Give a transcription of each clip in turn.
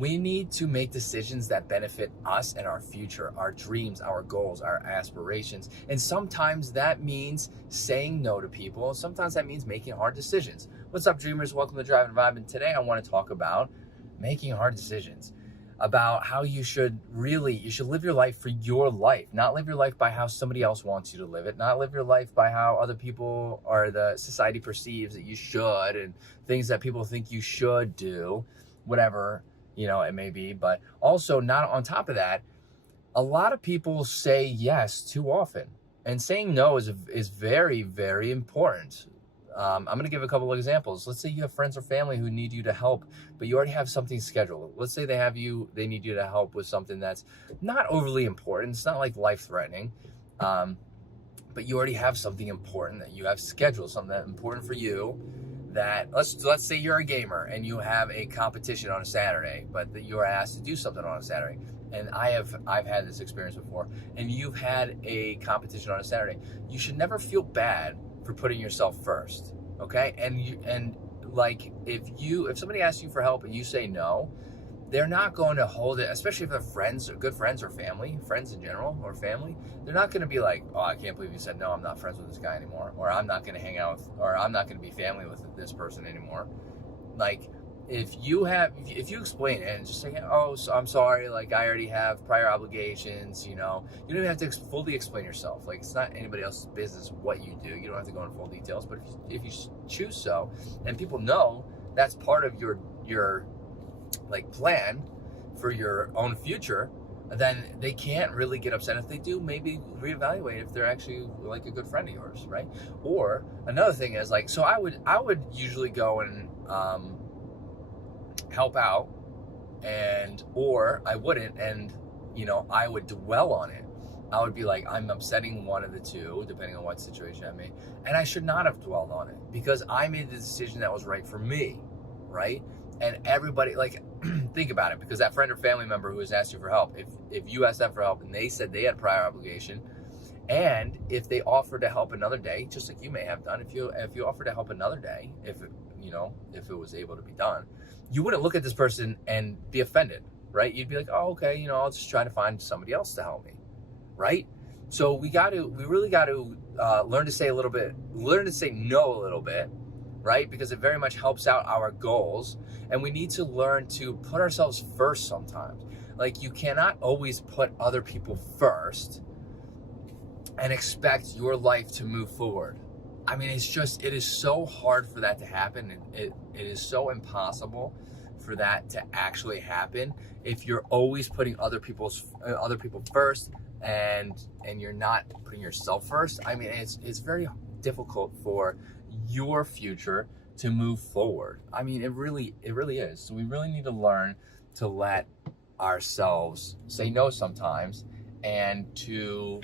We need to make decisions that benefit us and our future, our dreams, our goals, our aspirations. And sometimes that means saying no to people. Sometimes that means making hard decisions. What's up, dreamers? Welcome to Drive and Vibe. And today I want to talk about making hard decisions, about how you should live your life for your life, not live your life by how somebody else wants you to live it, not live your life by how other people or the society perceives that you should, and things that people think you should do, whatever it may be. But also, not on top of that, a lot of people say yes too often, and saying no is very, very important. I'm going to give a couple of examples. Let's say you have friends or family who need you to help, but you already have something scheduled. Let's say they need you to help with something that's not overly important. It's not like life-threatening, but you already have something important that you have scheduled, something that's important for you. That let's say you're a gamer and you have a competition on a Saturday, but that you are asked to do something on a Saturday. And I've had this experience before. And you've had a competition on a Saturday. You should never feel bad for putting yourself first, okay? And if somebody asks you for help and you say no, they're not going to hold it, especially if they're friends, or good friends, or family, friends in general, or family. They're not going to be like, oh, I can't believe you said no, I'm not friends with this guy anymore, or I'm not going to hang out with, or I'm not going to be family with this person anymore. Like, if you explain it and just say, oh, so I'm sorry, like, I already have prior obligations, you don't even have to fully explain yourself. Like, it's not anybody else's business what you do. You don't have to go into full details, but if you choose so, and people know that's part of your plan for your own future, then they can't really get upset. If they do, maybe reevaluate if they're actually like a good friend of yours, right? Or another thing is, like, so I would usually go and help out, or I wouldn't, and I would dwell on it. I would be like, I'm upsetting one of the two, depending on what situation I'm in, and I should not have dwelled on it because I made the decision that was right for me, right? And everybody, like, think about it, because that friend or family member who has asked you for help, if you asked them for help and they said they had prior obligation, and if they offered to help another day, just like you may have done, if you offered to help another day, if it was able to be done, you wouldn't look at this person and be offended, right? You'd be like, oh, okay, I'll just try to find somebody else to help me, right? So we really got to learn to say no a little bit, right? Because it very much helps out our goals. And we need to learn to put ourselves first sometimes. Like, you cannot always put other people first and expect your life to move forward. I mean, it is so hard for that to happen. It is so impossible for that to actually happen if you're always putting other people first and you're not putting yourself first. I mean, it's very difficult for your future to move forward. I mean, it really is. So we really need to learn to let ourselves say no sometimes, and to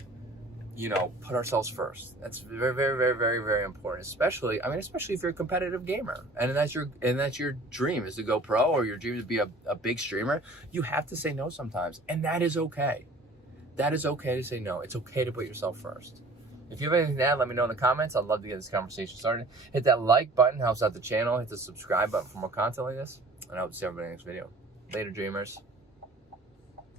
put ourselves first. That's very, very, very, very, very important. Especially if you're a competitive gamer, and that's your dream, is to go pro, or your dream is to be a big streamer. You have to say no sometimes, and that is okay. That is okay to say no. It's okay to put yourself first. If you have anything to add, let me know in the comments. I'd love to get this conversation started. Hit that like button, helps out the channel. Hit the subscribe button for more content like this. And I hope to see everybody in the next video. Later, dreamers.